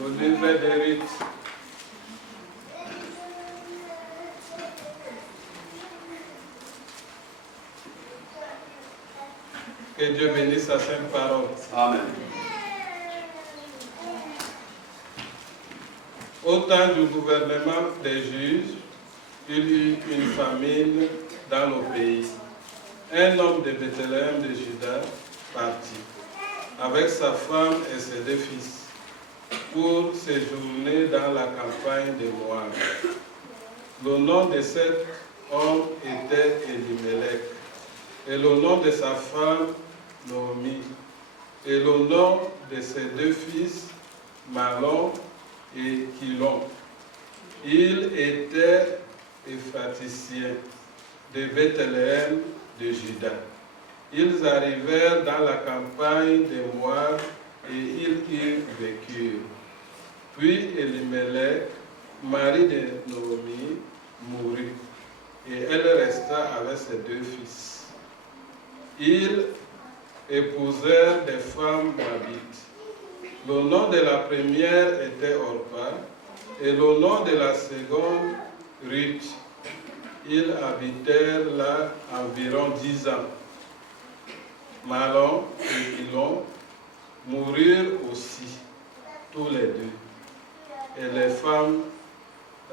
Le livre des rites. Que Dieu bénisse sa sainte parole. Amen. Au temps du gouvernement des juges, il y eut une famine dans le pays. Un homme de Bethléem de Juda partit, avec sa femme et ses 2 fils, pour séjourner dans la campagne de Moab. Le nom de cet homme était Elimelech, et le nom de sa femme Naomi, et le nom de ses 2 fils Malon et Kilon. Ils étaient éphaticiens de Bethléem de Juda. Ils arrivèrent dans la campagne de Moab et ils y vécurent. Puis Elimelech, mari de Naomi, mourut et elle resta avec ses 2 fils. Ils épousèrent des femmes moabites. Le nom de la première était Orpa et le nom de la seconde Ruth. Ils habitèrent là environ 10 ans. Malon et Kilon moururent aussi, tous les 2. Et les femmes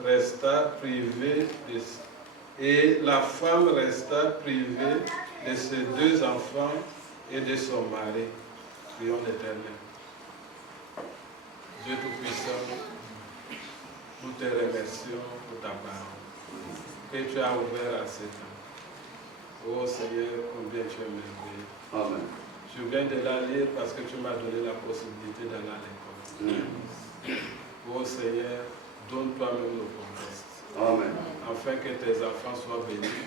resta privée la femme resta privée de ses 2 enfants et de son mari. Prions l'Éternel. Dieu Tout-Puissant, nous te remercions pour ta parole que tu as ouvert à cet temps. Oh Seigneur, combien tu es merveilleux. Amen. Je viens de la lire parce que tu m'as donné la possibilité d'aller à l'école. Oh Seigneur, donne toi-même le contexte. Amen. Afin que tes enfants soient bénis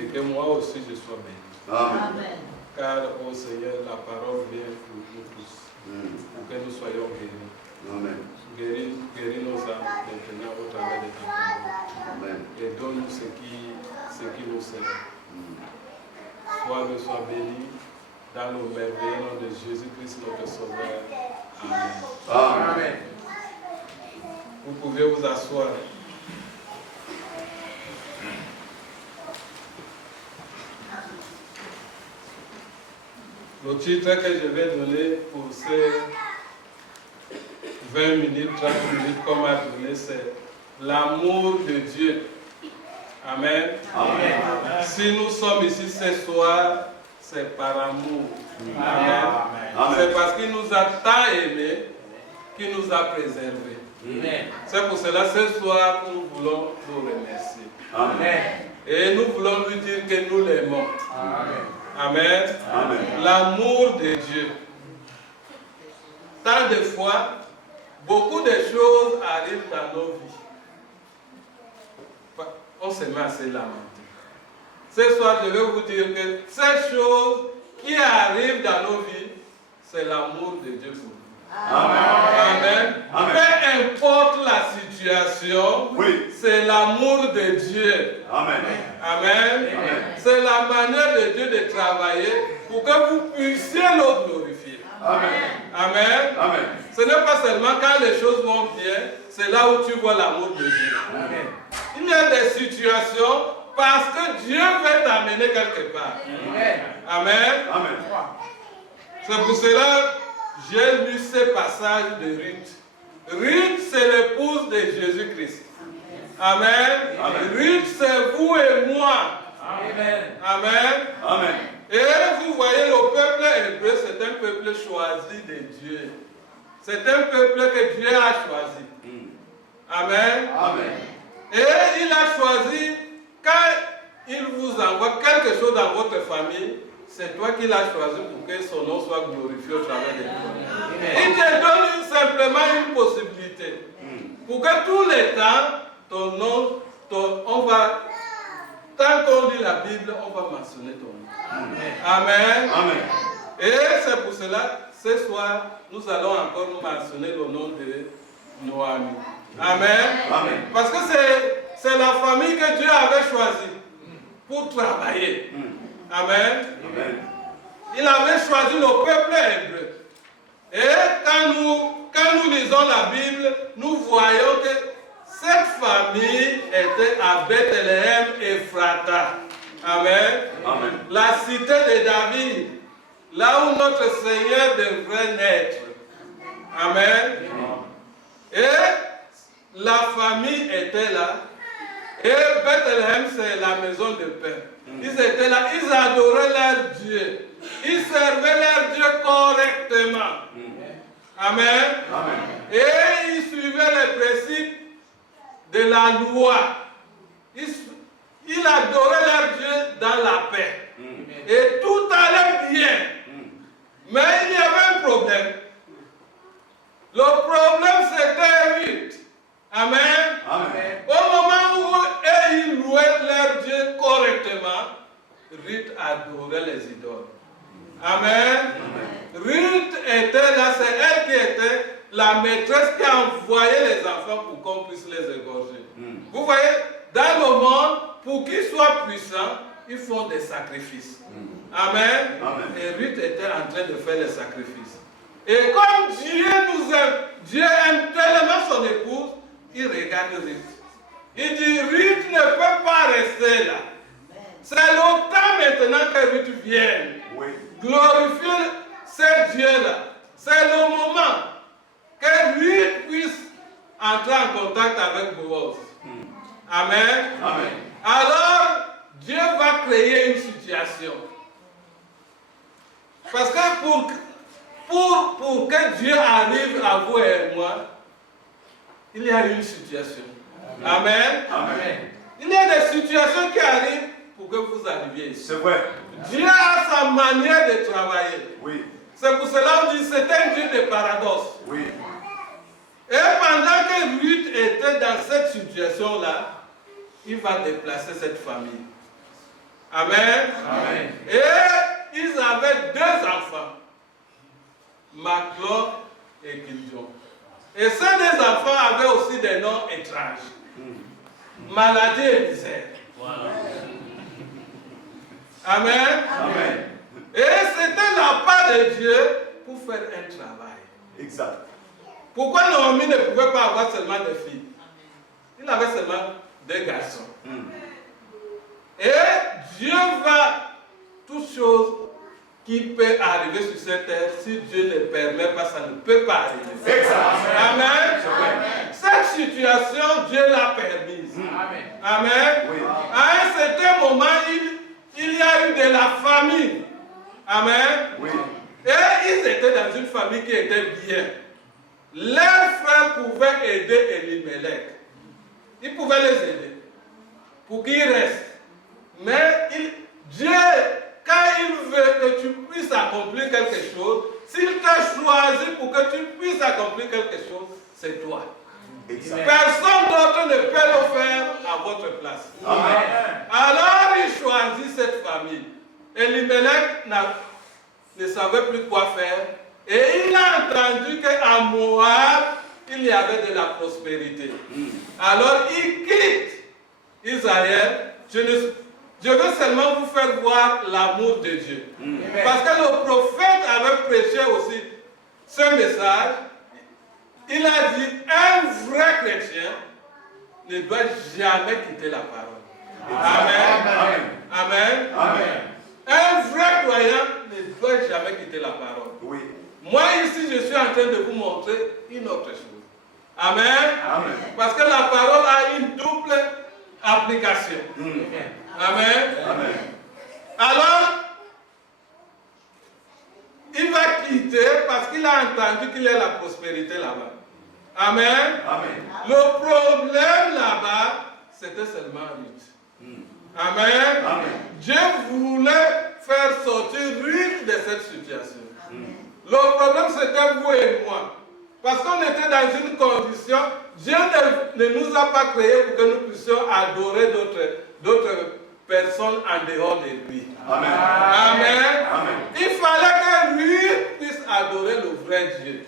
et que moi aussi je sois béni. Amen. Car, oh Seigneur, la parole vient pour nous tous, pour que nous soyons guéris. Amen. Guéris nos âmes maintenant au travers de ta parole. Amen. Et donne-nous ce qui nous sert. Sois béni dans le merveilleux nom de Jésus-Christ, notre Sauveur. Amen. Amen. Vous pouvez vous asseoir. Le titre que je vais donner pour ces 20 minutes, 30 minutes qu'on m'a donné, c'est l'amour de Dieu. Amen. Amen. Si nous sommes ici ce soir, c'est par amour. Amen. Amen. C'est parce qu'il nous a tant aimés qu'il nous a préservés. Amen. C'est pour cela ce soir nous voulons nous remercier. Amen. Et nous voulons lui dire que nous l'aimons. Amen. Amen. Amen. L'amour de Dieu. Tant de fois, beaucoup de choses arrivent dans nos vies. On se met à se lamenter. Ce soir, je vais vous dire que ces choses qui arrivent dans nos vies, c'est l'amour de Dieu pour nous. Amen. Amen. Amen. Peu importe la situation, Oui. c'est l'amour de Dieu. Amen. Amen. Amen. C'est la manière de Dieu de travailler pour que vous puissiez le glorifier. Amen. Amen. Amen. Ce n'est pas seulement quand les choses vont bien, c'est là où tu vois l'amour de Dieu. Amen. Il y a des situations parce que Dieu veut t'amener quelque part. Amen. Amen. Amen. C'est pour cela que j'ai lu ce passage de Ruth. Ruth, c'est l'épouse de Jésus-Christ. Amen. Amen. Ruth, c'est vous et moi. Amen. Amen. Amen. Et vous voyez, le peuple hébreu, c'est un peuple choisi de Dieu. C'est un peuple que Dieu a choisi. Amen. Amen. Et il a choisi, quand il vous envoie quelque chose dans votre famille, c'est toi qui l'as choisi pour que son nom soit glorifié au travers de toi. Il te donne simplement une possibilité. Pour que tous les temps, ton nom, tant qu'on lit la Bible, on va mentionner ton nom. Amen. Amen. Et c'est pour cela, ce soir, nous allons encore mentionner le nom de Noémie. Amen. Amen. Parce que c'est la famille que Dieu avait choisie pour travailler. Amen. Amen. Il avait choisi le peuple hébreu. Et quand nous lisons lisons la Bible, nous voyons que cette famille était à Bethléem Ephrata. Amen. Amen. La cité de David, là où notre Seigneur devrait naître. Amen. Et la famille était là. Et Bethléem, c'est la maison de paix. Ils étaient là, ils adoraient leur Dieu. Ils servaient leur Dieu correctement. Amen. Amen. Et ils suivaient les principes de la loi. Ils adoraient leur Dieu dans la paix. Et tout allait bien. Mais il y avait un problème. Le problème, c'était Ruth. Amen. Amen. Au moment où ils louaient leur Dieu correctement, Ruth adorait les idoles. Amen. Ruth était là, c'est elle qui était la maîtresse qui envoyait les enfants pour qu'on puisse les égorger. Vous voyez, dans le monde, pour qu'ils soient puissants, ils font des sacrifices. Amen. Amen. Et Ruth était en train de faire les sacrifices. Et comme Dieu nous aime, Dieu aime tellement son épouse, il regarde Ruth. Il dit, Ruth ne peut pas rester là. C'est le temps maintenant que Ruth vienne. Oui. Glorifier ce Dieu-là. C'est le moment que Ruth puisse entrer en contact avec Boaz. Amen. Amen. Alors, Dieu va créer une situation. Parce que pour que Dieu arrive à vous et moi, il y a une situation. Amen. Amen. Il y a des situations qui arrivent pour que vous arriviez ici. C'est vrai. Dieu a sa manière de travailler. Oui. C'est pour cela qu'on dit que c'est un Dieu de paradoxe. Oui. Et pendant que Ruth était dans cette situation-là, il va déplacer cette famille. Amen. Amen. Et ils avaient 2 enfants, Machlon et Giljon. Et ces 2 enfants avaient aussi des noms étranges. Maladie et misère. Amen. Amen. Et c'était la part de Dieu pour faire un travail. Exact. Pourquoi Naomi ne pouvait pas avoir seulement des filles? Il avait seulement 2 garçons. Et Dieu va, toute chose qui peut arriver sur cette terre, si Dieu ne permet pas, ça ne peut pas arriver. Exact. Amen. Amen. Cette situation, Dieu l'a permise. Amen. Amen. Oui. À un certain moment, il y a eu de la famine. Amen. Oui. Et ils étaient dans une famille qui était bien. Leurs frères pouvaient aider Elimelech. Ils pouvaient les aider pour qu'ils restent. Mais Dieu, quand il veut que tu puisses accomplir quelque chose, s'il t'a choisi pour que tu puisses accomplir quelque chose, c'est toi. Exact. Personne d'autre ne peut le faire à votre place. Amen. Alors il choisit cette famille. Elimelech ne savait plus quoi faire. Et il a entendu qu'à Moab, il y avait de la prospérité. Alors il quitte Israël. Je veux seulement vous faire voir l'amour de Dieu. Parce que le prophète avait prêché aussi ce message. Il a dit, un vrai chrétien ne doit jamais quitter la parole. Amen. Amen. Amen. Un vrai croyant ne doit jamais quitter la parole. Oui. Moi ici, je suis en train de vous montrer une autre chose. Amen. Amen. Parce que la parole a une double application. Amen. Amen. Alors, il va quitter parce qu'il a entendu qu'il y a la prospérité là-bas. Amen. Amen. Le problème là-bas, c'était seulement Ruth. Amen. Amen. Dieu voulait faire sortir Ruth de cette situation. Le problème, c'était vous et moi. Parce qu'on était dans une condition, Dieu ne nous a pas créés pour que nous puissions adorer d'autres personnes en dehors de lui. Amen. Amen. Amen. Il fallait que lui puisse adorer le vrai Dieu.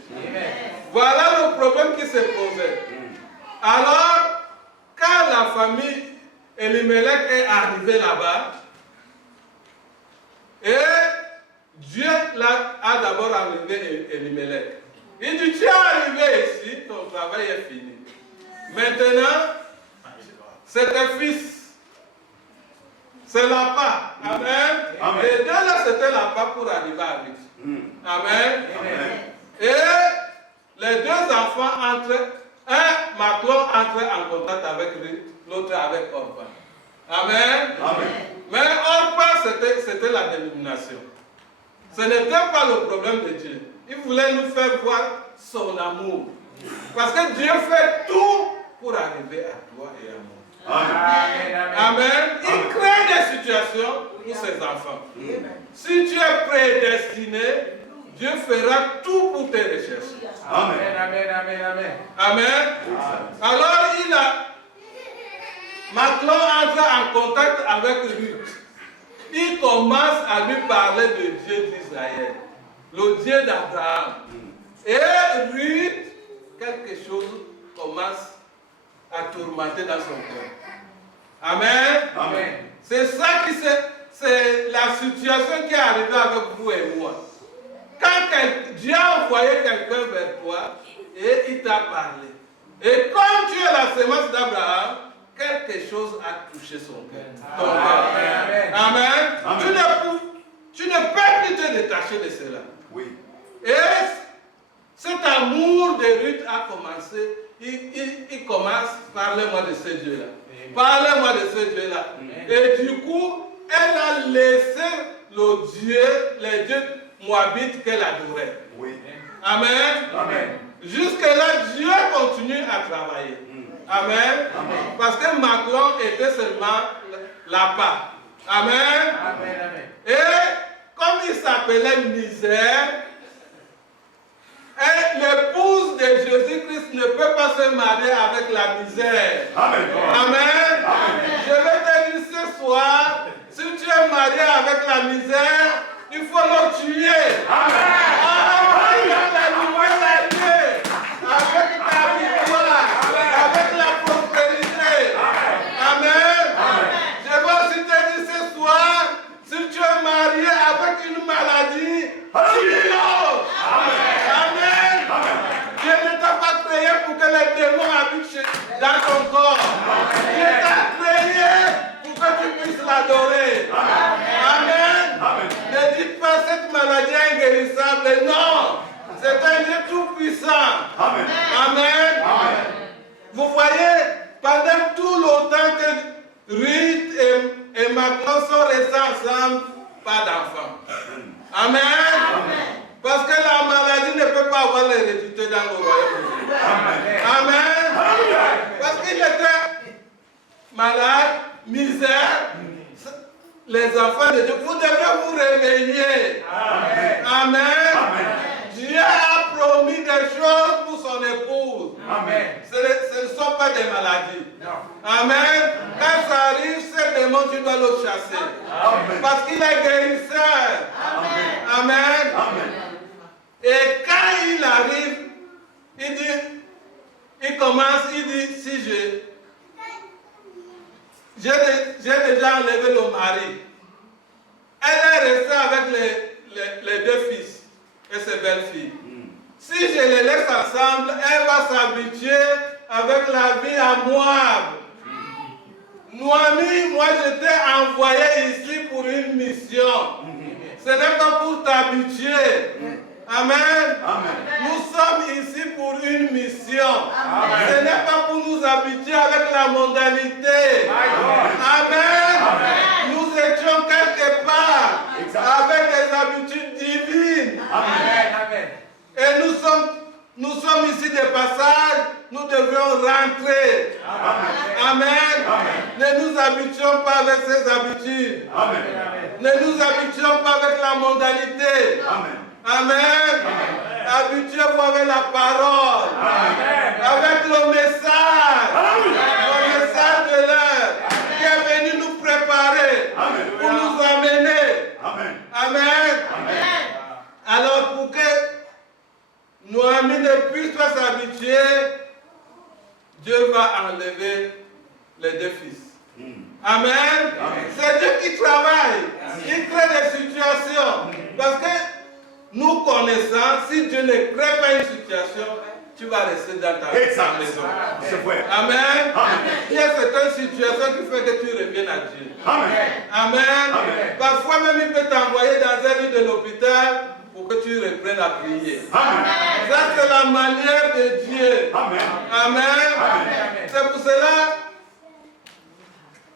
Voilà le problème qui s'est posé. Alors, quand la famille Elimelech est arrivée là-bas, et Dieu a d'abord enlevé Elimelech. Il dit, tu es arrivé ici, ton travail est fini. Maintenant, c'est tes fils. C'est l'appât. Amen. Amen. Les deux là, c'était l'appât pour arriver à Ruth. Amen. Amen. Et les deux enfants entrent. Un, Maclon entre en contact avec Ruth, l'autre avec Orpah. Amen. Amen. Mais Orpah, c'était la dénomination. Ce n'était pas le problème de Dieu. Il voulait nous faire voir son amour. Parce que Dieu fait tout pour arriver à toi et à moi. Amen. Amen. Il crée des situations pour ses enfants. Si tu es prédestiné, Dieu fera tout pour te rechercher. Amen. Amen. Alors Maclon entre en contact avec Ruth. Il commence à lui parler de Dieu d'Israël, le Dieu d'Abraham. Et Ruth, quelque chose commence à tourmenter dans son cœur. Amen. Amen. C'est ça c'est la situation qui est arrivée avec vous et moi. Quand Dieu a envoyé quelqu'un vers toi et il t'a parlé. Et comme tu es la semence d'Abraham, quelque chose a touché son cœur. Ton cœur. Amen. Amen. Amen. Tu ne peux plus te détacher de cela. Oui. Et cet amour de Ruth a commencé. Il commence, parlez-moi de ce Dieu-là. Parlez-moi de ce Dieu-là. Et du coup, elle a laissé les dieux moabites qu'elle adorait. Oui. Amen. Amen. Jusque-là, Dieu continue à travailler. Amen. Amen. Parce que Maclon était seulement l'appât. Amen. Amen. Et comme il s'appelait misère, et l'épouse de Jésus-Christ ne peut pas se marier avec la misère. Amen. Amen. Amen. Je vais te dire ce soir, si tu es marié avec la misère, il faut le tuer. Amen. La nouvelle année, avec ta victoire, avec la prospérité. Amen. Je vais aussi te dire ce soir, si tu es marié avec une maladie, tue-le. Amen. Dieu ne t'a pas créé pour que les démons habitent dans ton corps. Dieu t'a créé pour que tu puisses l'adorer. Amen. Ne dites pas cette maladie est inguérissable. Non. C'est un Dieu tout-puissant. Amen. Amen. Vous voyez, pendant tout le temps que Ruth et Maclon sont restés ensemble, pas d'enfants. Amen. Parce que la maladie ne peut pas avoir l'hérédité dans le royaume. Amen. Parce qu'il était malade, misère. Les enfants de Dieu, vous devez vous réveiller. Amen. Dieu a promis des choses pour son épouse. Ce ne sont pas des maladies. Amen. Quand ça arrive, ce démon, tu dois le chasser. Parce qu'il est guérisseur. Amen. Et quand il arrive, il commence, il dit, si j'ai déjà enlevé le mari. Elle est restée avec les deux fils et ses belles-filles. Si je les laisse ensemble, elle va s'habituer avec la vie à Moab. Noémie, moi je t'ai envoyé ici pour une mission. Ce n'est pas pour t'habituer. Amen. Nous sommes ici pour une mission. Ce n'est pas pour nous habituer avec la mondanité. Amen. Nous étions quelque part avec des habitudes divines. Et nous sommes ici de passage. Nous devions rentrer. Amen. Ne nous habituons pas avec ces habitudes. Ne nous habituons pas avec la mondanité. Amen. Habituez-vous avec la parole. Avec le message. Le message de l'heure qui est venu nous préparer pour nous amener. Amen. Alors pour que Noémie ne puisse pas s'habituer, Dieu va enlever les deux fils. Amen. C'est Dieu qui travaille. Il crée des situations. Parce que nous connaissant, si Dieu ne crée pas une situation, tu vas rester dans ta maison. Amen. Il y a certaines situations qui font que tu reviennes à Dieu. Amen. Parfois même il peut t'envoyer dans un lit de l'hôpital pour que tu reprennes à prier. Ça c'est la manière de Dieu. Amen. C'est pour cela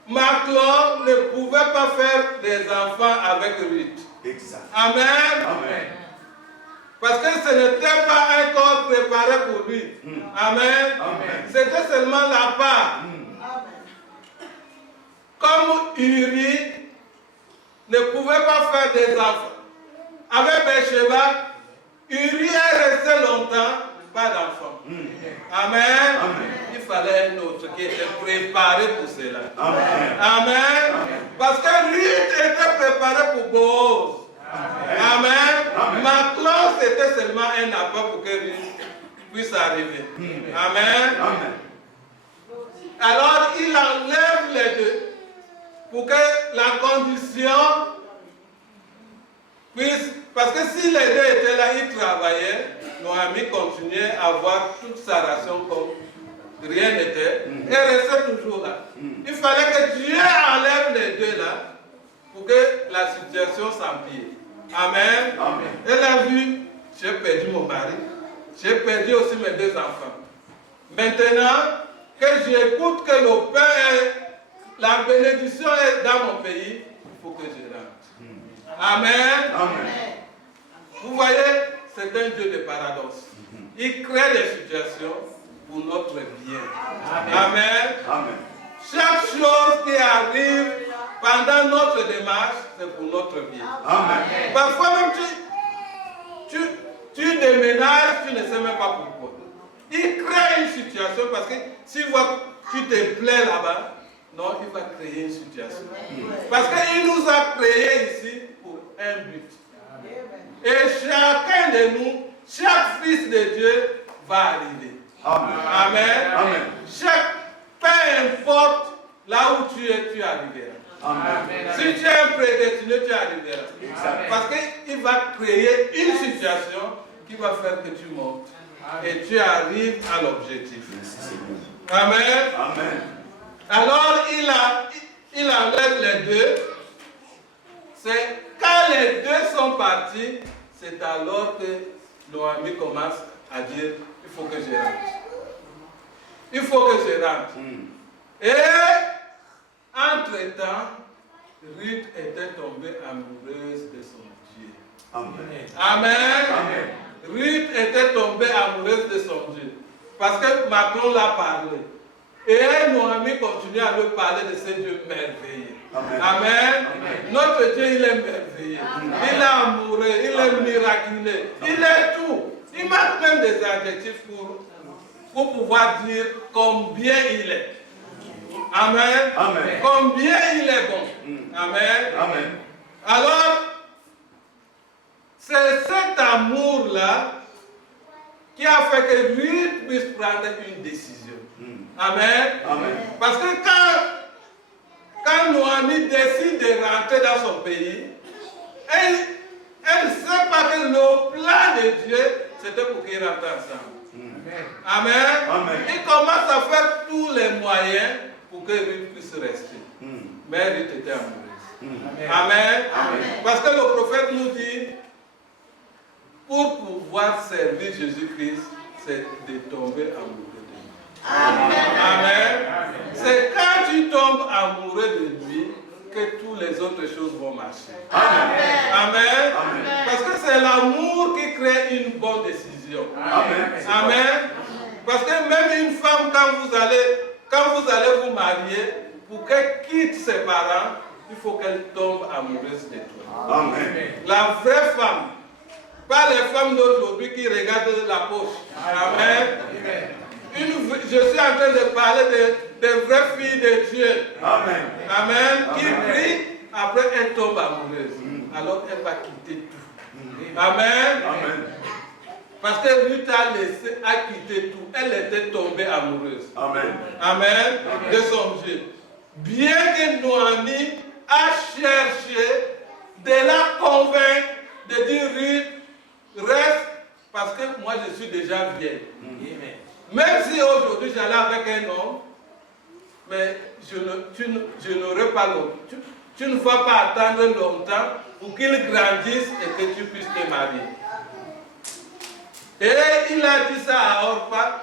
Maclon ne pouvait pas faire des enfants avec Ruth. Amen. Parce que ce n'était pas un corps préparé pour lui. Amen. C'était seulement la part. Comme Uri ne pouvait pas faire des enfants avec Bathsheba, Uri est resté longtemps, pas d'enfant. Amen. Il fallait un autre qui était préparé pour cela. Amen. Parce que Ruth était préparé pour Boaz. Amen. Maclon, c'était seulement un appel pour que Ruth puisse arriver. Amen. Alors, il enlève les deux pour que la condition puisse... Parce que si les deux étaient là, ils travaillaient, Noémie continuait à avoir toute sa ration comme rien n'était et restait toujours là. Il fallait que Dieu enlève les deux là pour que la situation s'empire. Amen. Elle a vu, j'ai perdu mon mari, j'ai perdu aussi mes deux enfants. Maintenant que j'écoute que le Père, la bénédiction est dans mon pays, il faut que je rentre. Amen. Vous voyez, c'est un Dieu de paradoxe. Il crée des situations pour notre bien. Amen. Chaque chose qui arrive pendant notre démarche, c'est pour notre bien. Parfois même tu déménages, tu ne sais même pas pourquoi. Il crée une situation parce que s'il voit que tu te plais là-bas, non, il va créer une situation. Parce qu'il nous a créés ici pour un but. Et chacun de nous, chaque fils de Dieu va arriver. Amen. Peu importe là où tu es, tu arriveras. Si tu es un prédestiné, tu arriveras. Parce qu'il va créer une situation qui va faire que tu montes. Et tu arrives à l'objectif. Amen. Alors il enlève les deux. C'est quand les deux sont partis, c'est alors que Noémie commence à dire, il faut que je rentre. Il faut que je rentre. Et entre-temps, Ruth était tombée amoureuse de son Dieu. Amen. Ruth était tombée amoureuse de son Dieu. Parce que Maclon l'a parlé. Et Noémie continue à lui parler de ce Dieu merveilleux. Amen. Notre Dieu, il est merveilleux. Il est amoureux, il est miraculeux. Il est tout. Il manque même des adjectifs pour pouvoir dire combien il est. Amen. Combien il est bon. Amen. Alors, c'est cet amour-là qui a fait que Ruth puisse prendre une décision. Amen. Parce que quand Noémie décide de rentrer dans son pays, elle ne sait pas que le plan de Dieu, c'était pour qu'ils rentrent ensemble. Amen. Il commence à faire tous les moyens pour que Ruth puisse rester. Mais Ruth était amoureuse. Amen. Parce que le prophète nous dit, pour pouvoir servir Jésus-Christ, c'est de tomber amoureux de lui. Amen. C'est quand tu tombes amoureux de lui que toutes les autres choses vont marcher. Amen. Parce que c'est l'amour qui crée une bonne décision. Amen. Parce que même une femme, quand vous allez vous marier, pour qu'elle quitte ses parents, il faut qu'elle tombe amoureuse de toi. La vraie femme, pas les femmes d'aujourd'hui qui regardent la poche. Amen. Je suis en train de parler des vraies filles de Dieu. Amen. Qui prient, après elle tombe amoureuse. Alors elle va quitter tout. Amen. Parce que Ruth a quitté tout. Elle était tombée amoureuse. Amen. De son Dieu. Bien que Noémie a cherché de la convaincre de dire Ruth, reste parce que moi je suis déjà vieille. Même si aujourd'hui j'allais avec un homme, mais je n'aurai pas longtemps. Tu ne vas pas attendre longtemps pour qu'il grandisse et que tu puisses te marier. Et il a dit ça à Orpa.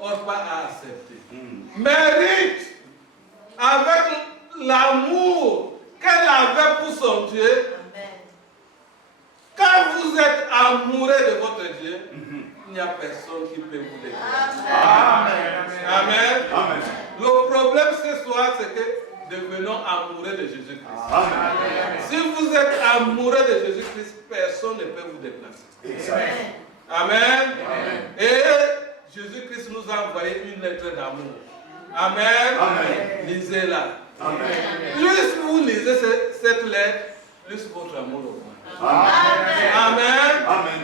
Orpa a accepté. Mérite, avec l'amour qu'elle avait pour son Dieu, quand vous êtes amoureux de votre Dieu, il n'y a personne qui peut vous détruire. Amen. Amen. Amen. Le problème ce soir, c'est que devenons amoureux de Jésus-Christ. Amen. Si vous êtes amoureux de Jésus-Christ, personne ne peut vous déplacer. Amen. Amen. Et Jésus-Christ nous a envoyé une lettre d'amour. Amen. Amen. Lisez-la. Amen. Plus vous lisez cette lettre, plus votre amour augmente. Amen. Amen. Amen.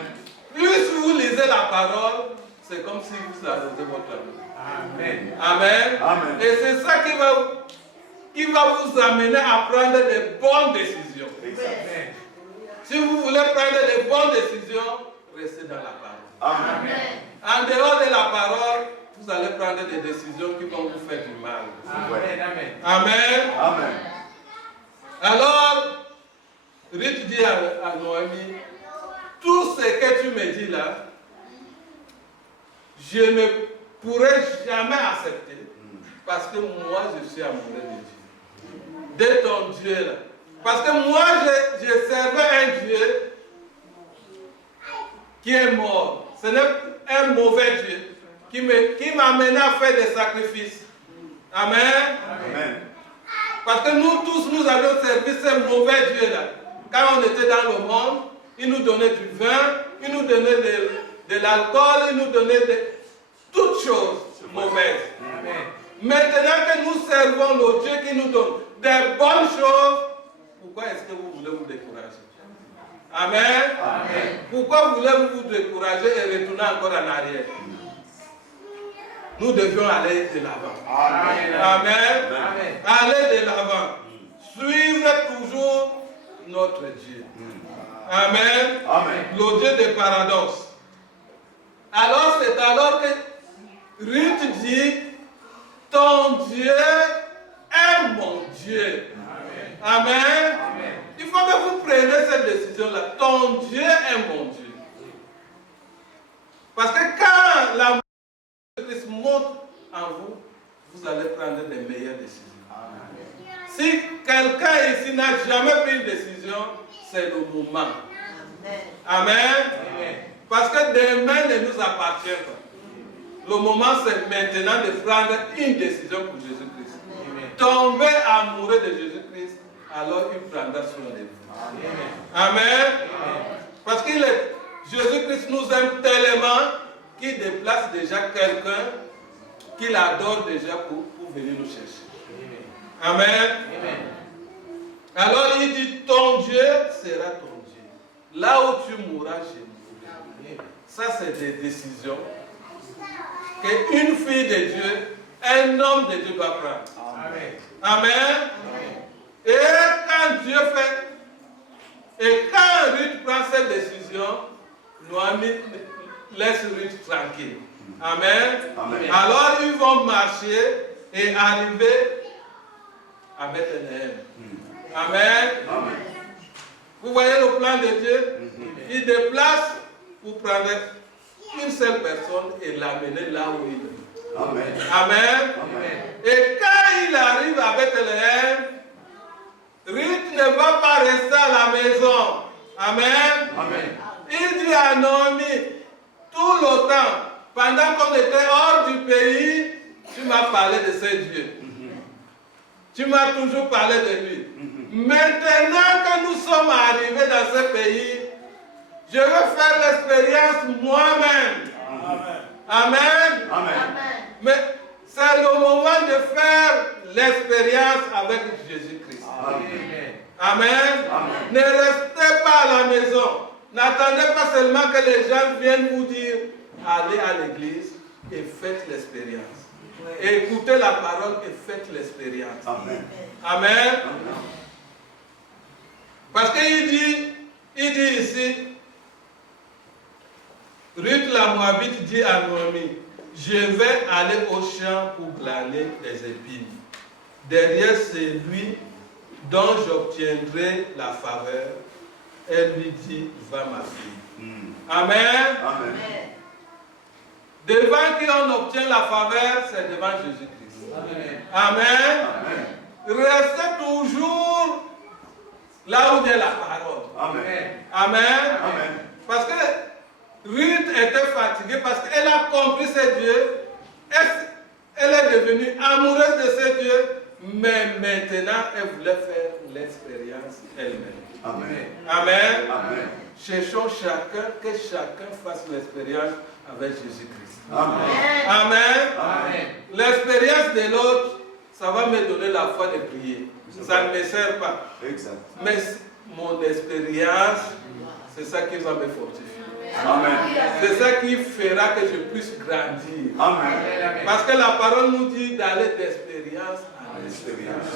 Plus vous lisez la parole, c'est comme si vous arrosez votre amour. Amen. Amen. Amen. Et c'est ça qui va vous amener à prendre des bonnes décisions. Amen. Si vous voulez prendre des bonnes décisions, restez dans la parole. Amen. En dehors de la parole, vous allez prendre des décisions qui vont vous faire du mal. Amen. Amen. Amen. Alors, Ruth dit à Noémie, tout ce que tu me dis là, je ne pourrai jamais accepter parce que moi je suis amoureux de Dieu. De ton Dieu là. Parce que moi je servais un Dieu qui est mort. Ce n'est un mauvais Dieu qui m'a amené à faire des sacrifices. Amen. Amen. Parce que nous tous, nous avions servi ce mauvais Dieu là. Quand on était dans le monde, il nous donnait du vin, il nous donnait de l'alcool, il nous donnait toutes choses mauvaises. Amen. Maintenant que nous servons le Dieu qui nous donne des bonnes choses, pourquoi est-ce que vous voulez vous décourager? Amen. Amen. Pourquoi voulez-vous vous décourager et retourner encore en arrière? Nous devions aller de l'avant. Amen. Amen. Amen. Aller de l'avant. Suivre toujours notre Dieu. Amen. Amen. Le Dieu des paradoxes. Alors c'est alors que Ruth dit, ton Dieu est mon Dieu. Amen. Amen. Amen. Il faut que vous preniez cette décision-là. Ton Dieu est mon Dieu. Parce que quand l'amour de Christ monte en vous, vous allez prendre les meilleures décisions. Si quelqu'un ici n'a jamais pris une décision, c'est le moment. Amen. Amen. Parce que demain ne nous appartient pas. Le moment, c'est maintenant de prendre une décision pour Jésus-Christ. Tomber amoureux de Jésus-Christ, alors il prendra soin de vous. Amen. Parce que Jésus-Christ nous aime tellement qu'il déplace déjà quelqu'un qu'il adore déjà pour venir nous chercher. Amen. Alors il dit, ton Dieu sera ton Dieu. Là où tu mourras, je mourrai. Ça, c'est des décisions qu'une fille de Dieu, un homme de Dieu doit prendre. Amen. Amen. Et quand Dieu fait, et quand Ruth prend cette décision, Noémie laisse Ruth tranquille. Amen. Amen. Alors ils vont marcher et arriver à Bethléem. Amen. Amen. Vous voyez le plan de Dieu? Il déplace pour prendre une seule personne et l'amener là où il est. Amen. Amen. Amen. Et quand il arrive à Bethléem, Ruth ne va pas rester à la maison. Amen. Amen. Il dit à Naomi, tout le temps, pendant qu'on était hors du pays, tu m'as parlé de ce Dieu. Tu m'as toujours parlé de lui. Maintenant que nous sommes arrivés dans ce pays, je veux faire l'expérience moi-même. Amen. Amen. Mais c'est le moment de faire l'expérience avec Jésus-Christ. Amen. Amen. Amen. Ne restez pas à la maison. N'attendez pas seulement que les gens viennent vous dire, allez à l'église et faites l'expérience. Écoutez la parole et faites l'expérience. Amen. Amen. Parce qu'il dit ici, Ruth la Moabite dit à Naomi, je vais aller au champ pour glaner des épines. Derrière celui dont j'obtiendrai la faveur. Elle lui dit, va ma fille. Amen. Amen. Devant qui on obtient la faveur, c'est devant Jésus-Christ. Amen. Amen. Amen. Restez toujours là où il y a la parole. Amen. Amen. Amen. Parce que Ruth était fatiguée parce qu'elle a compris ce Dieu. Elle est devenue amoureuse de ce Dieu. Mais maintenant, elle voulait faire l'expérience elle-même. Amen. Amen. Amen. Cherchons que chacun fasse l'expérience avec Jésus-Christ. Amen. Amen. Amen. L'expérience de l'autre, ça va me donner la foi de prier. Ça ne me sert pas. Exact. Mais mon expérience, c'est ça qui va me fortifier. Amen. C'est ça qui fera que je puisse grandir. Amen. Parce que la parole nous dit d'aller d'expérience en expérience.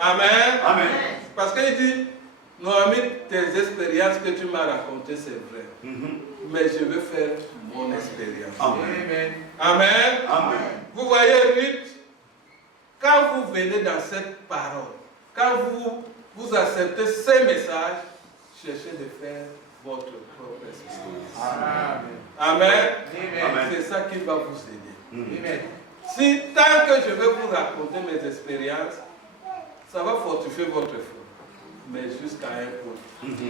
Amen. Amen. Parce qu'il dit, Noémie, tes expériences que tu m'as racontées, c'est vrai. Mais je veux faire mon expérience. Amen. Amen. Amen. Vous voyez, Ruth, quand vous venez dans cette parole, quand vous acceptez ces messages, cherchez de faire votre propre expérience. Amen. Amen. C'est ça qui va vous aider. Amen. Si tant que je vais vous raconter mes expériences, ça va fortifier votre foi. Mais jusqu'à un point.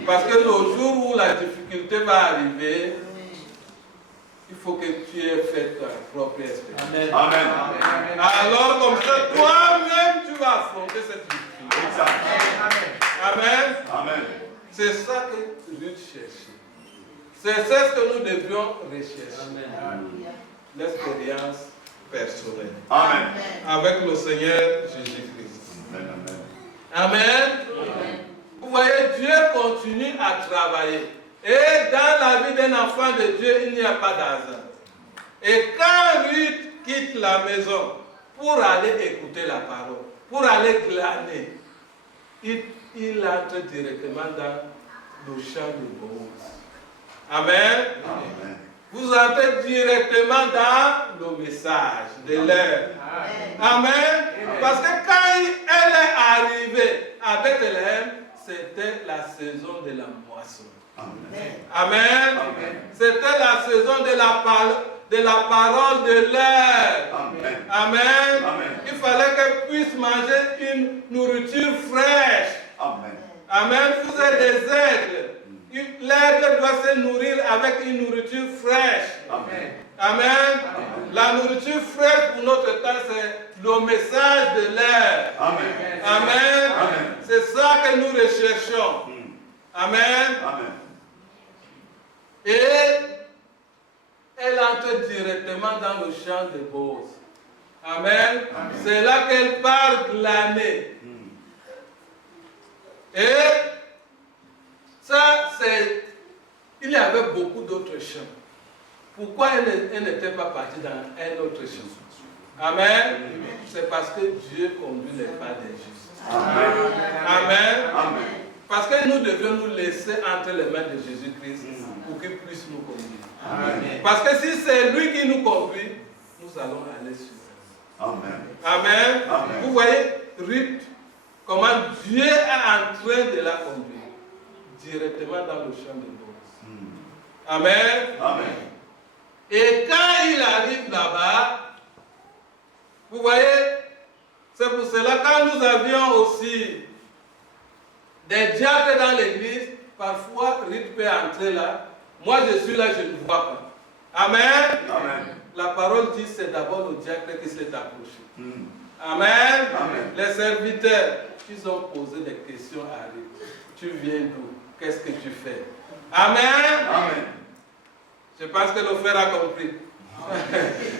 Parce que le jour où la difficulté va arriver, il faut que tu aies fait ta propre expérience. Amen. Amen. Alors comme ça, toi-même, tu vas affronter cette difficulté. Exact. Amen. Amen. C'est ça que Ruth cherchait. C'est ce que nous devions rechercher. L'expérience personnelle. Amen. Avec le Seigneur Jésus-Christ. Amen. Amen. Vous voyez, Dieu continue à travailler. Et dans la vie d'un enfant de Dieu, il n'y a pas d'hasard. Et quand Ruth quitte la maison pour aller écouter la parole, pour aller glaner, il entre directement dans le champ de Boaz. Amen. Amen. Vous entrez directement dans le message de l'heure. Amen. Parce que quand elle est arrivée à Bethléem, c'était la saison de la moisson. Amen. Amen. C'était la saison de la parole de l'heure. Amen. Amen. Amen. Il fallait qu'elle puisse manger une nourriture fraîche. Amen. Amen. Vous êtes des aigles. L'aigle doit se nourrir avec une nourriture fraîche. Amen. Amen. La nourriture fraîche pour notre temps, c'est le message de l'heure. Amen. Amen. Amen. C'est ça que nous recherchons. Amen. Amen. Et elle entre directement dans le champ de Boaz. Amen. C'est là qu'elle part glaner. Et ça, c'est... Il y avait beaucoup d'autres champs. Pourquoi elle n'était pas partie dans un autre champ? Amen. C'est parce que Dieu conduit les pas des justes. Amen. Amen. Amen. Parce que nous devions nous laisser entre les mains de Jésus-Christ pour qu'il puisse nous conduire. Amen. Parce que si c'est lui qui nous conduit, nous allons aller sur lui. Amen. Amen. Amen. Vous voyez, Ruth, comment Dieu est en train de la conduire directement dans le champ de Boaz. Amen. Amen. Et quand il arrive là-bas, vous voyez, c'est pour cela quand nous avions aussi des diacres dans l'église, parfois Ruth peut entrer là. Moi je suis là, je ne vois pas. Amen. Amen. La parole dit c'est d'abord le diacre qui s'est approché. Amen. Amen. Les serviteurs, ils ont posé des questions à Ruth. Tu viens d'où? Qu'est-ce que tu fais? Amen. Amen. Je pense que le frère a compris.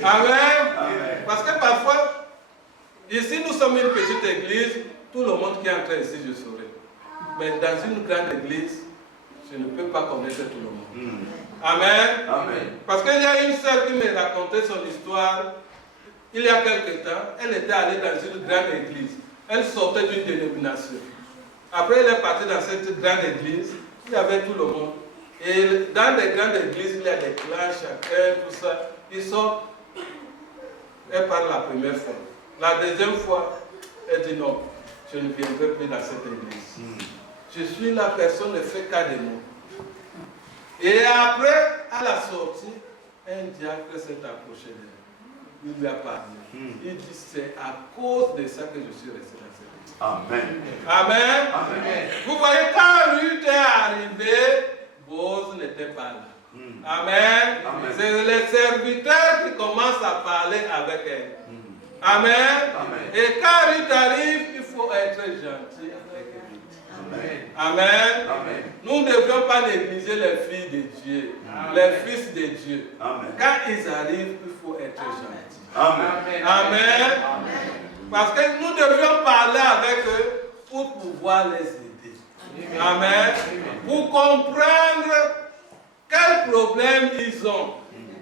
Amen. Amen. Parce que parfois, ici nous sommes une petite église, tout le monde qui est entré ici, je saurais. Mais dans une grande église, je ne peux pas connaître tout le monde. Amen. Amen. Parce qu'il y a une sœur qui me racontait son histoire. Il y a quelque temps, elle était allée dans une grande église. Elle sortait d'une dénomination. Après, elle est partie dans cette grande église. Il y avait tout le monde. Et dans les grandes églises, il y a des clans, chacun, tout ça. Ils sortent, elle parle la première fois. La deuxième fois, elle dit non, je ne viendrai plus dans cette église. Je suis la personne ne fait qu'à des mots. Et après, à la sortie, un diacre s'est approché d'elle. Il lui a parlé. Il dit, c'est à cause de ça que je suis resté dans cette église. Amen. Amen. Amen. Vous voyez, quand Ruth est arrivée, Boaz n'était pas là. Amen. Amen. C'est les serviteurs qui commencent à parler avec elle. Amen. Amen. Et quand Ruth arrive, il faut être gentil avec Ruth. Amen. Amen. Amen. Nous ne devons pas négliger les filles de Dieu, les fils de Dieu. Amen. Quand ils arrivent, il faut être gentil. Amen. Amen. Parce que nous devions parler avec eux pour pouvoir les aider. Amen. Pour comprendre quels problèmes ils ont.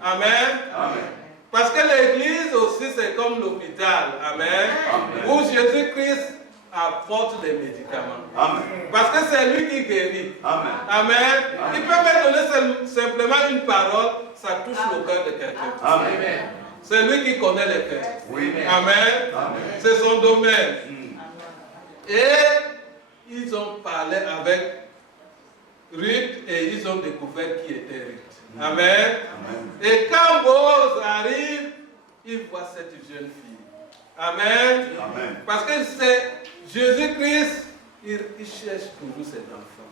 Amen. Amen. Parce que l'église aussi, c'est comme l'hôpital. Amen. Où Jésus-Christ apporte des médicaments. Amen. Parce que c'est lui qui guérit. Amen. Amen. Il peut me donner simplement une parole, ça touche le cœur de quelqu'un. Amen. C'est lui qui connaît les cœurs. Oui. Amen. Amen. C'est son domaine. Et ils ont parlé avec Ruth et ils ont découvert qui était Ruth. Amen. Et quand Boaz arrive, il voit cette jeune fille. Amen. Amen. Parce que c'est Jésus-Christ, il cherche toujours ses enfants.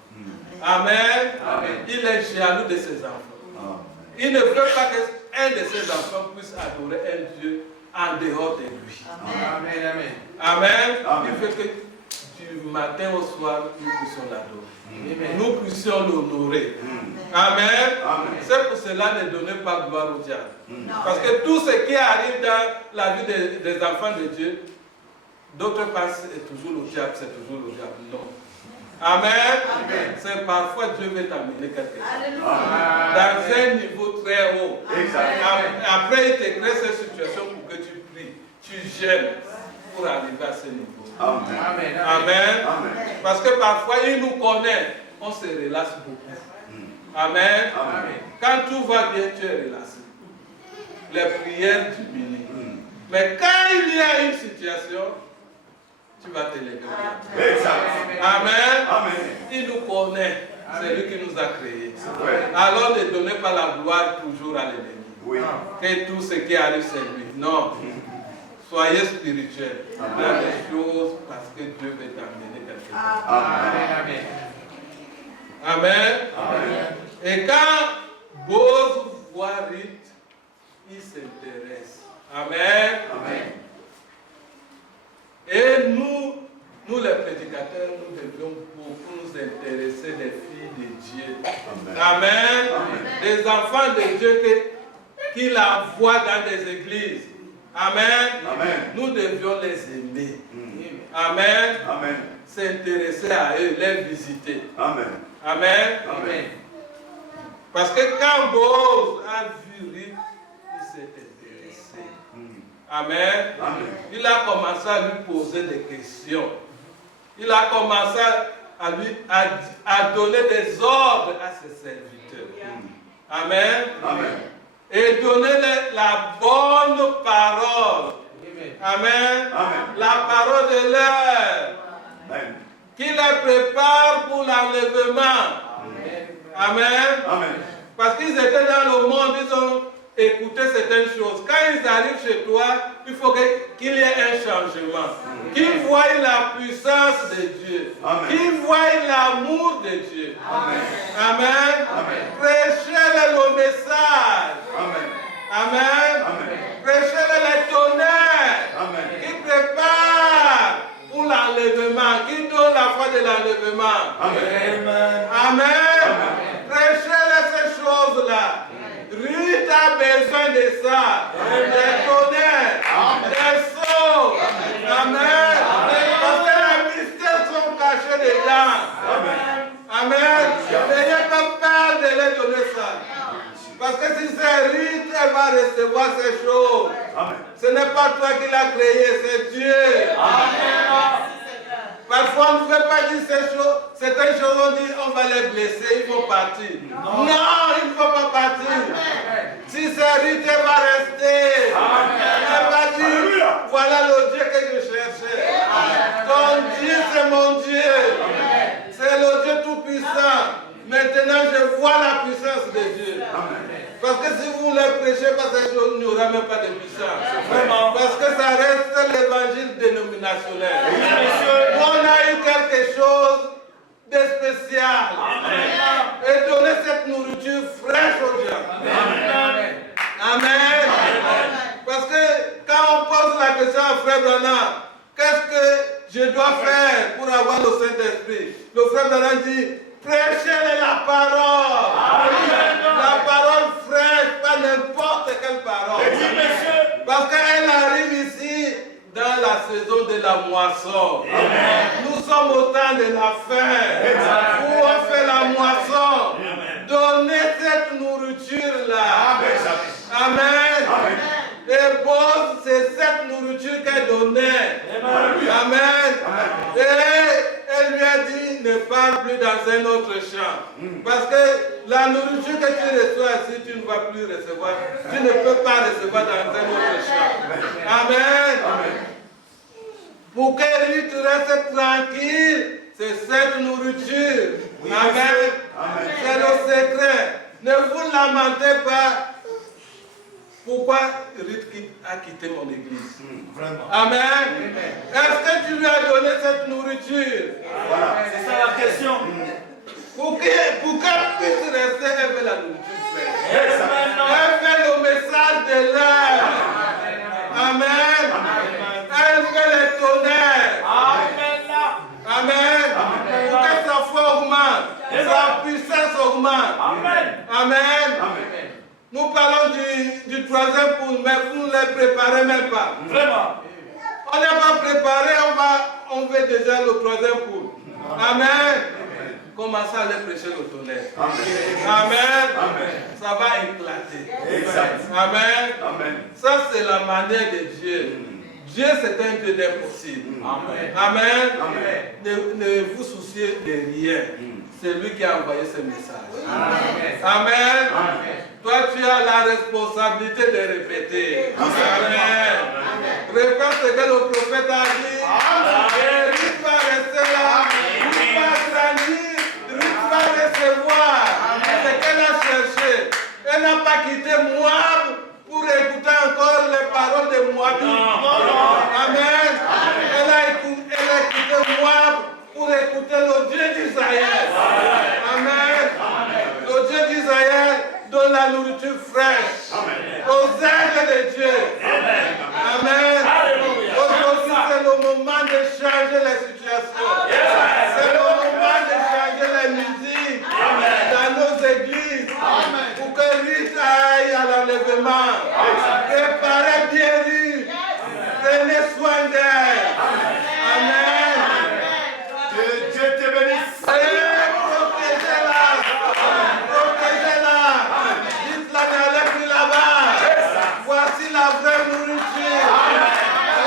Amen. Amen. Il est jaloux de ses enfants. Amen. Il ne veut pas qu'un de ses enfants puisse adorer un Dieu en dehors de lui. Amen. Amen. Amen. Amen. Il veut que du matin au soir, nous puissions l'adorer. Amen. Nous puissions l'honorer. Amen. Amen. C'est pour cela ne donnez pas gloire au diable. Parce que tout ce qui arrive dans la vie des enfants de Dieu, d'autres pensent que c'est toujours le diable, c'est toujours le diable. Non. Amen. C'est parfois Dieu veut t'amener quelque chose. Dans un niveau très haut. Exact. Après, il te crée cette situation pour que tu pries. Tu gênes pour arriver à ce niveau. Amen. Amen. Amen. Amen. Parce que parfois, il nous connaît. On se relâche beaucoup. Amen. Amen. Quand tout va bien, tu es relâché. Les prières diminuent. Mais quand il y a une situation, tu vas te lever. Exact. Amen. Amen. Il nous connaît. C'est lui qui nous a créés. Ouais. Alors ne donnez pas la gloire toujours à l'ennemi. Oui. Que tout ce qui arrive, c'est lui. Non. Soyez spirituels dans les choses parce que Dieu veut t'amener quelque chose. Amen. Amen. Amen. Et quand Boaz voit Ruth, il s'intéresse. Amen. Amen. Et nous les prédicateurs, nous devions beaucoup nous intéresser des filles de Dieu. Amen. Des enfants de Dieu qu'il envoie dans des églises. Amen. Amen. Nous devions les aimer. Amen. Amen. S'intéresser à eux, les visiter. Amen. Amen. Amen. Parce que quand Boaz a vu Ruth, il s'est intéressé. Amen. Amen. Il a commencé à lui poser des questions. Il a commencé à donner des ordres à ses serviteurs. Amen. Amen. Et donner la bonne parole. Amen. Amen. La parole de l'heure. Amen. Qui les prépare pour l'enlèvement. Amen. Amen. Parce qu'ils étaient dans le monde, ils ont écouté certaines choses. Quand ils arrivent chez toi, il faut qu'il y ait un changement. Qu'ils voient la puissance de Dieu. Amen. Qu'ils voient l'amour de Dieu. Amen. Amen. Amen. Prêchez-les le message. Amen. Amen. Amen. Prêchez-les les tonnerres. Amen. Qui préparent pour l'enlèvement. Qui donnent la foi de l'enlèvement. Amen. Amen. Prêchez-les ces choses-là. Ruth a besoin de ça. Des tonnerres. Des sceaux. Amen. Parce que les mystères sont cachés dedans. Amen. N'ayez pas peur de les donner ça. Parce que si c'est Ruth, elle va recevoir ces choses. Amen. Ce n'est pas toi qui l'as créé, c'est Dieu. Parfois, on ne veut pas dire ces choses. Certaines choses, on dit on va les blesser, ils vont partir. Non, ils ne vont pas partir. Si c'est Ruth, elle va rester. Elle va dire, voilà le Dieu que je cherchais. Ton Dieu, c'est mon Dieu. C'est le Dieu tout-puissant. Maintenant, je vois la puissance de Dieu. Parce que si vous les prêchez pas ces choses, il n'y aura même pas de puissance. Parce que ça reste l'évangile dénominationnel. On a eu quelque chose de spécial. Et donner cette nourriture fraîche aux gens. Amen. Parce que quand on pose la question à Frère Branham, qu'est-ce que je dois faire pour avoir le Saint-Esprit? Le Frère Branham dit, prêchez la parole. La parole fraîche, pas n'importe quelle parole. Parce qu'elle arrive ici dans la saison de la moisson. Nous sommes au temps de la fin. Où on fait la moisson. Donnez cette nourriture-là. Amen. Et bon, c'est cette nourriture qu'elle donnait. Amen. Et elle lui a dit, ne parle plus dans un autre champ. Parce que la nourriture que tu reçois ici, tu ne vas plus recevoir. Tu ne peux pas recevoir dans un autre champ. Amen. Pour que Ruth reste tranquille, c'est cette nourriture. Amen. C'est le secret. Ne vous lamentez pas. Pourquoi Ruth a quitté mon église? Amen. Est-ce que tu lui as donné cette nourriture? Voilà, c'est ça la question. Pour qu'elle puisse rester, elle veut la nourriture fraîche. Elle veut le message de l'âme. Amen. Elle veut les tonnerres. Amen. Pour que sa foi augmente, sa puissance augmente. Amen. Nous parlons du troisième poule, mais vous ne les préparez même pas. Vraiment. On n'est pas préparé, on veut déjà le troisième poule. Amen. Commencez à les prêcher le tonnerre. Amen. Ça va éclater. Exact. Amen. Ça, c'est la manière de Dieu. Dieu, c'est un Dieu d'impossible. Amen. Ne vous souciez de rien. C'est lui qui a envoyé ce message. Amen. Toi, tu as la responsabilité de répéter. Amen. Répète ce que le prophète a dit. Et Ruth va rester là. Ruth va grandir. Ruth va recevoir ce qu'elle a cherché. Elle n'a pas quitté Moab pour écouter encore les paroles de Moab. Amen. Elle a quitté Moab pour écouter le Dieu d'Israël. Amen. Le Dieu d'Israël donne la nourriture fraîche aux êtres de Dieu. Amen. Aujourd'hui, c'est le moment de changer les situations. C'est le moment de changer les musiques dans nos églises pour que Ruth aille à l'enlèvement. Préparez bien Ruth. Prenez soin d'elle. Amen. Que Dieu te bénisse. Protégez-la. Protégez-la. Dites-la d'aller plus là-bas. Voici la vraie nourriture.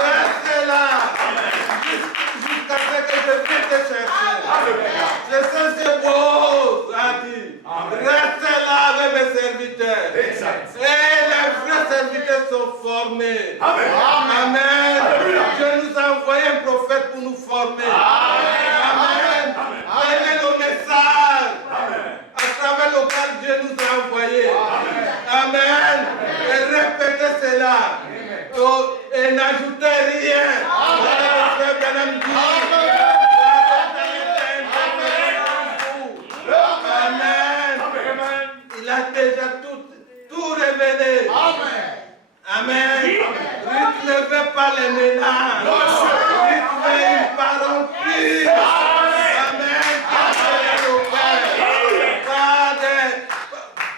Restez là. Jusqu'à ce que je vienne te chercher. C'est ce que Boaz a dit. Restez là avec mes serviteurs. Et les vrais serviteurs sont formés. Amen. Dieu nous a envoyé un prophète pour nous former. Amen. Prenez le message à travers lequel Dieu nous a envoyés. Amen. Et répétez cela. Et n'ajoutez rien. Frère Branham dit, Amen. Il a déjà tout révélé. Amen. Ruth ne veut pas les ménages. Ruth veut une parole pure. Amen.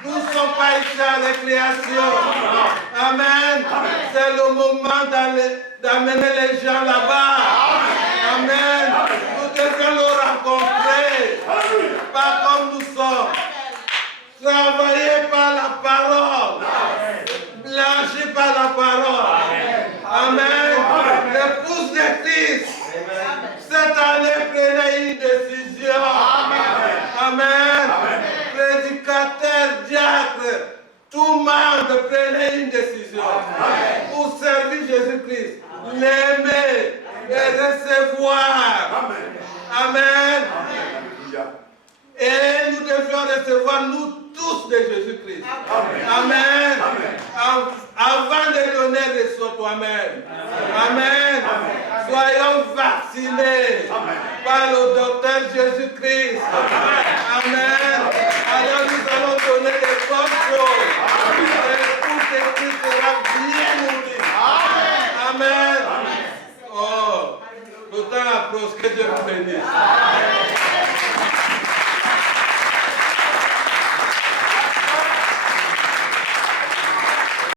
Nous ne sommes pas ici à la création. Amen. C'est le moment d'amener les gens là-bas. Amen. Nous devons le rencontrer. Pas comme nous sommes. Travailler par la parole. Blanchir par la parole. Amen. L'épouse de Christ. Cette année recevoir nous tous de Jésus-Christ. Amen. Avant de donner, reçois toi-même. Amen. Soyons vaccinés par le docteur Jésus-Christ. Amen. Alors nous allons donner des bonnes choses. Et tout Christ sera bien nourri. Amen. Oh, le temps approche, que Dieu vous bénisse.